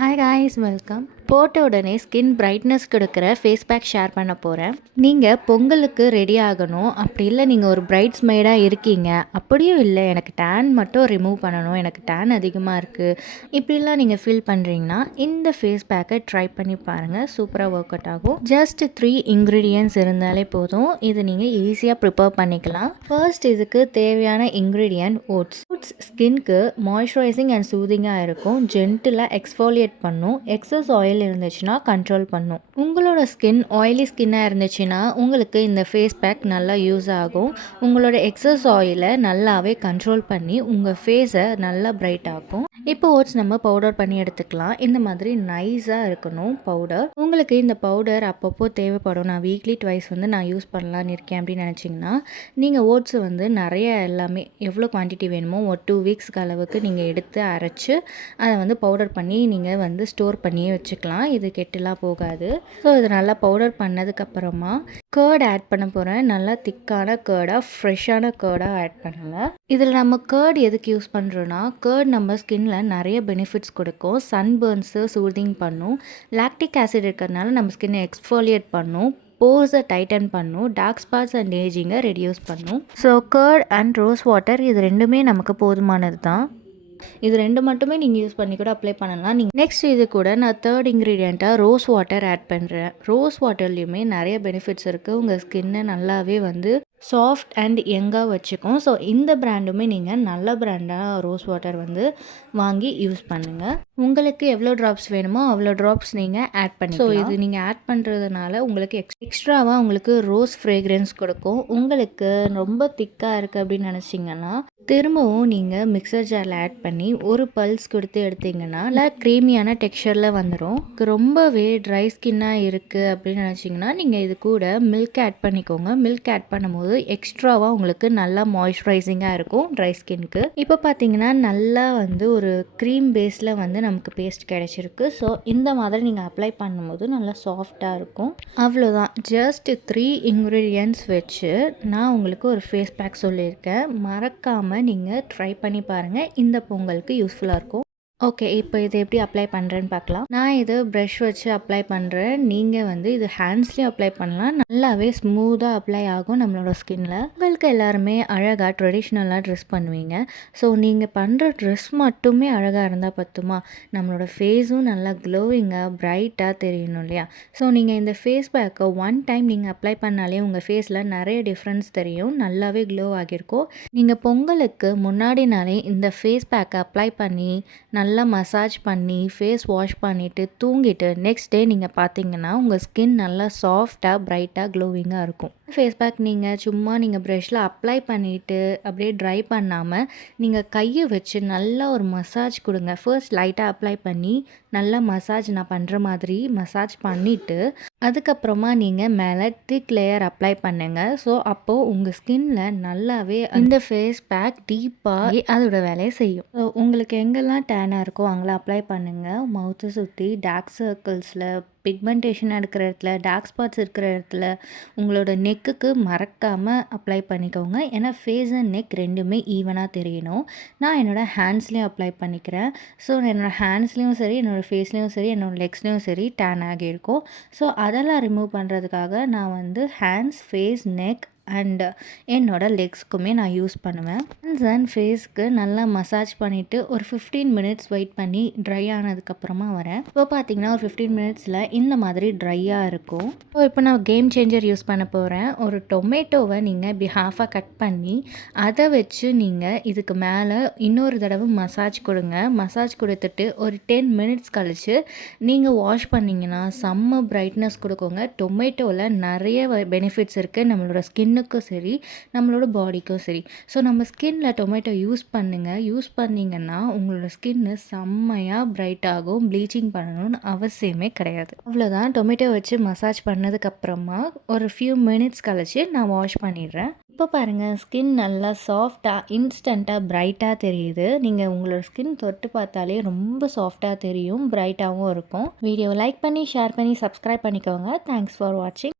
Hi guys, welcome. போட்ட உடனே skin brightness கொடுக்குற ஃபேஸ் பேக் ஷேர் பண்ண போகிறேன். நீங்கள் பொங்கலுக்கு ரெடி ஆகணும், அப்படி இல்லை நீங்கள் ஒரு பிரைட்ஸ் மெய்டாக இருக்கீங்க, அப்படியும் இல்லை எனக்கு டேன் மட்டும் ரிமூவ் பண்ணணும், எனக்கு டேன் அதிகமாக இருக்குது, இப்படிலாம் நீங்கள் ஃபீல் பண்ணுறீங்கன்னா இந்த ஃபேஸ் பேக்கை ட்ரை பண்ணி பாருங்கள். சூப்பராக ஒர்க் அவுட் ஆகும். ஜஸ்ட் 3 இன்க்ரீடியன்ட்ஸ் இருந்தாலே போதும். இது நீங்கள் ஈஸியாக ப்ரிப்பேர் பண்ணிக்கலாம். ஃபர்ஸ்ட் இதுக்கு தேவையான இன்க்ரீடியன்ட் ஓட்ஸ். ஓட்ஸ் ஸ்கின்க்கு மாய்ஸ்சரைசிங் அண்ட் சூதிங்காக இருக்கும். ஜென்டிலாக எக்ஸ்ஃபோலியேட் பண்ணும். எக்ஸஸ் ஆயில் இருந்துச்சுன்னா கண்ட்ரோல் பண்ணும். உங்களோட ஸ்கின் ஆயிலி ஸ்கின்னாக இருந்துச்சுன்னா உங்களுக்கு இந்த ஃபேஸ் பேக் நல்லா யூஸ் ஆகும். உங்களோட எக்ஸஸ் ஆயிலை நல்லாவே கண்ட்ரோல் பண்ணி உங்கள் ஃபேஸை நல்லா பிரைட் ஆகும். இப்போ ஓட்ஸ் நம்ம பவுடர் பண்ணி எடுத்துக்கலாம். இந்த மாதிரி நைஸாக இருக்கணும் பவுடர். உங்களுக்கு இந்த பவுடர் அப்பப்போ தேவைப்படும். நான் வீக்லி ட்வைஸ் நான் யூஸ் பண்ணலான்னு இருக்கேன் அப்படின்னு நினச்சிங்கன்னா நீங்கள் ஓட்ஸ் நிறைய எல்லாமே எவ்வளோ குவான்டிட்டி வேணுமோ ஒரு 2 வீக்ஸ்க்கு அளவுக்கு நீங்கள் எடுத்து அரைச்சி அதை பவுடர் பண்ணி நீங்கள் ஸ்டோர் பண்ணியே வச்சுக்கலாம். இது கெட்டுலாம் போகாது. ஸோ இது நல்லா பவுடர் பண்ணதுக்கப்புறமா கர்ட் ஆட் பண்ண போகிறேன். நல்லா திக்கான கர்டாக ஃப்ரெஷ்ஷான கர்டாக ஆட் பண்ணுங்கள். இதில் நம்ம கர்ட் எதுக்கு யூஸ் பண்ணுறோன்னா கர்ட் நம்ம ஸ்கின்ல நிறைய பெனிஃபிட்ஸ் கொடுக்கும். சன்பர்ன்ஸு சூதிங் பண்ணும். லாக்டிக் ஆசிட் இருக்கிறதுனால நம்ம ஸ்கின்னை எக்ஸ்ஃபோலியேட் பண்ணும். போர்ஸை டைட்டன் பண்ணும். டார்க் ஸ்பாட்ஸ் அண்ட் ஏஜிங்கை ரெடியூஸ் பண்ணும். So curd and rose water இது ரெண்டுமே நமக்கு போதுமானது தான். இது ரெண்டு மட்டுமே நீங்கள் யூஸ் பண்ணி கூட அப்ளை பண்ணலாம். நீங்கள் நெக்ஸ்ட் இது கூட நான் தேர்ட் இன்க்ரீடியண்ட்டாக ரோஸ் வாட்டர் ஆட் பண்ணுறேன். ரோஸ் வாட்டர்லேயுமே நிறைய பெனிஃபிட்ஸ் இருக்குது. உங்கள் ஸ்கின்னை நல்லாவே சாஃப்ட் அண்ட் யங்காக வச்சுக்கும். ஸோ இந்த பிராண்டுமே நீங்கள் நல்ல பிராண்டாக ரோஸ் வாட்டர் வாங்கி யூஸ் பண்ணுங்கள். உங்களுக்கு எவ்வளோ ட்ராப்ஸ் வேணுமோ அவ்வளோ ட்ராப்ஸ் நீங்கள் ஆட் பண்ணி. ஸோ இது நீங்கள் ஆட் பண்ணுறதுனால உங்களுக்கு எக்ஸ்ட்ராவாக உங்களுக்கு ரோஸ் ஃப்ரேக்ரன்ஸ் கொடுக்கும். உங்களுக்கு ரொம்ப திக்காக இருக்குது அப்படின்னு நினச்சிங்கன்னா திரும்பவும் நீங்கள் மிக்சர் ஜாரில் ஆட் பண்ணி ஒரு பல்ஸ் கொடுத்து எடுத்திங்கன்னா நல்லா க்ரீமியான டெக்ஸ்சரில் வந்துடும். ரொம்பவே ட்ரை ஸ்கின்னாக இருக்குது அப்படின்னு நினச்சிங்கன்னா நீங்கள் இது கூட மில்க் ஆட் பண்ணிக்கோங்க. மில்க் ஆட் பண்ணும்போது எக்ஸ்ட்ராவாக உங்களுக்கு நல்லா மாய்ஸ்சரைசிங்காக இருக்கும் ட்ரை ஸ்கின்க்கு. இப்போ பார்த்தீங்கன்னா நல்லா ஒரு க்ரீம் பேஸில் நமக்கு பேஸ்ட் கிடைச்சிருக்கு. ஸோ இந்த மாதிரி நீங்கள் அப்ளை பண்ணும்போது நல்லா சாஃப்டாக இருக்கும். அவ்வளோதான். ஜஸ்ட் 3 இன்க்ரீடியன்ட்ஸ் வச்சு நான் உங்களுக்கு ஒரு ஃபேஸ் பேக் சொல்லியிருக்கேன். மறக்காமல் நீங்கள் ட்ரை பண்ணி பாருங்கள். இந்த பொங்கலுக்கு யூஸ்ஃபுல்லாக இருக்கும். ஓகே, இப்போ இதை எப்படி அப்ளை பண்ணுறேன்னு பார்க்கலாம். நான் இது ப்ரஷ் வச்சு அப்ளை பண்ணுறேன். நீங்கள் இது ஹேண்ட்ஸ்லேயும் அப்ளை பண்ணலாம். நல்லாவே ஸ்மூத்தாக அப்ளை ஆகும் நம்மளோட ஸ்கின்ல. உங்களுக்கு எல்லாருமே அழகாக ட்ரெடிஷ்னலாக ட்ரெஸ் பண்ணுவீங்க. ஸோ நீங்கள் பண்ணுற ட்ரெஸ் மட்டுமே அழகாக இருந்தால் பத்துமா? நம்மளோட ஃபேஸும் நல்லா க்ளோவிங்காக ப்ரைட்டாக தெரியணும் இல்லையா? ஸோ நீங்கள் இந்த ஃபேஸ் பேக்கை 1 டைம் நீங்கள் அப்ளை பண்ணாலே உங்கள் ஃபேஸில் நிறைய டிஃப்ரென்ஸ் தெரியும். நல்லாவே க்ளோ ஆகியிருக்கும். நீங்கள் பொங்கலுக்கு முன்னாடி நாளே இந்த ஃபேஸ் பேக்கை அப்ளை பண்ணி நல்லா மசாஜ் பண்ணி ஃபேஸ் வாஷ் பண்ணிவிட்டு தூங்கிட்டு நெக்ஸ்ட் டே நீங்கள் பார்த்தீங்கன்னா உங்கள் ஸ்கின் நல்லா சாஃப்டாக ப்ரைட்டாக க்ளோவிங்காக இருக்கும். ஃபேஸ் பேக் நீங்கள் ப்ரஷில் அப்ளை பண்ணிவிட்டு அப்படியே ட்ரை பண்ணாமல் நீங்கள் கையை வச்சு நல்லா ஒரு மசாஜ் கொடுங்க. ஃபர்ஸ்ட் லைட்டாக அப்ளை பண்ணி நல்லா மசாஜ் நான் பண்ணுற மாதிரி மசாஜ் பண்ணிவிட்டு அதுக்கப்புறமா நீங்கள் மேலே திக் லேயர் அப்ளை பண்ணுங்கள். ஸோ அப்போது உங்கள் ஸ்கின்ல நல்லாவே இந்த ஃபேஸ் பேக் டீப்பாக அதோட வேலையை செய்யும். ஸோ உங்களுக்கு எங்கெல்லாம் டேனாக இருக்கோ அங்கெல்லாம் அப்ளை பண்ணுங்கள். மவுத்தை சுற்றி டார்க் சர்க்கிள்ஸில் பிக்மெண்டேஷன் இருக்கிற இடத்துல டார்க் ஸ்பாட்ஸ் இருக்கிற இடத்துல உங்களோட நெக்குக்கு மறக்காமல் அப்ளை பண்ணிக்கோங்க. ஏன்னா ஃபேஸ் அண்ட் நெக் ரெண்டுமே ஈவனாக தெரியணும். நான் என்னோடய ஹேண்ட்ஸ்லேயும் அப்ளை பண்ணிக்கிறேன். ஸோ என்னோடய ஹேண்ட்ஸ்லேயும் சரி என்னோடய ஃபேஸ்லேயும் சரி என்னோடய லெக்ஸ்லேயும் சரி டேன் ஆகியிருக்கும். ஸோ அதெல்லாம் ரிமூவ் பண்ணுறதுக்காக நான் ஹேண்ட்ஸ், ஃபேஸ், நெக் அண்ட் என்னோடய லெக்ஸ்க்குமே நான் யூஸ் பண்ணுவேன். ஹேண்ட்ஸ் அண்ட் ஃபேஸ்க்கு நல்லா மசாஜ் பண்ணிவிட்டு ஒரு 15 மினிட்ஸ் வெயிட் பண்ணி ட்ரை ஆனதுக்கப்புறமா வரேன். இப்போ பார்த்தீங்கன்னா ஒரு 15 மினிட்ஸில் இந்த மாதிரி ட்ரையாக இருக்கும். ஸோ இப்போ நான் கேம் சேஞ்சர் யூஸ் பண்ண போகிறேன். ஒரு டொமேட்டோவை நீங்கள் இப்படி ஹாஃபாக கட் பண்ணி அதை வச்சு நீங்கள் இதுக்கு மேலே இன்னொரு தடவை மசாஜ் கொடுங்க. மசாஜ் கொடுத்துட்டு ஒரு 10 மினிட்ஸ் கழித்து நீங்கள் வாஷ் பண்ணிங்கன்னா செம்ம பிரைட்னஸ் கொடுக்குங்க. டொமேட்டோவில் நிறைய பெனிஃபிட்ஸ் இருக்குது நம்மளோட ஸ்கின்னுக்கும் சரி நம்மளோட பாடிக்கும் சரி. ஸோ நம்ம ஸ்கின்ல டொமேட்டோ யூஸ் பண்ணுங்கள். யூஸ் பண்ணிங்கன்னா உங்களோட ஸ்கின்னு செம்மையாக பிரைட் ஆகும். ப்ளீச்சிங் பண்ணணும்னு அவசியமே கிடையாது. அவ்வளோதான். டொமேட்டோ வச்சு மசாஜ் பண்ணதுக்கப்புறமா ஒரு ஃபியூ மினிட்ஸ் கழிச்சு நான் வாஷ் பண்ணிடுறேன். இப்போ பாருங்கள் ஸ்கின் நல்லா சாஃப்டாக இன்ஸ்டண்ட்டாக ப்ரைட்டாக தெரியுது. நீங்கள் உங்களோட ஸ்கின் தொட்டு பார்த்தாலே ரொம்ப சாஃப்டாக தெரியும், ப்ரைட்டாகவும் இருக்கும். வீடியோவை லைக் பண்ணி ஷேர் பண்ணி சப்ஸ்கிரைப் பண்ணிக்கோங்க. தேங்க்ஸ் ஃபார் வாட்சிங்.